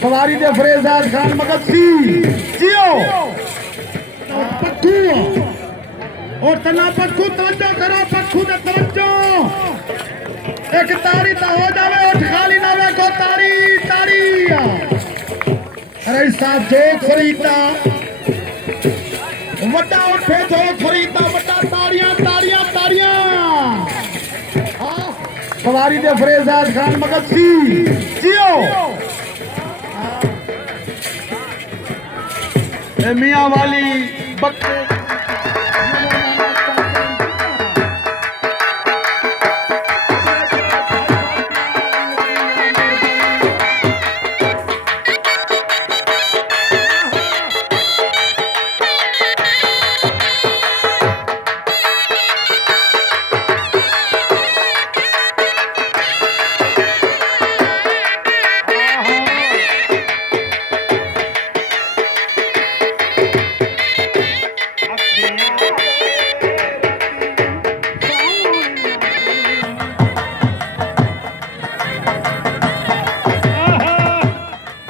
सवारी दे फरेजाद खान मगसी जियो पक्कू और तना पक्कू तवज्जो करो पक्कू ने तवज्जो एक तारी तो हो जावे उठ खाली ना वे को तारी तारी अरे साहब जो खरीदा वड्डा उठे जो खरीदा वड्डा ताड़ियां ताड़ियां ताड़ियां सवारी दे फरेजाद खान मगसी जियो मियां वाली बक्के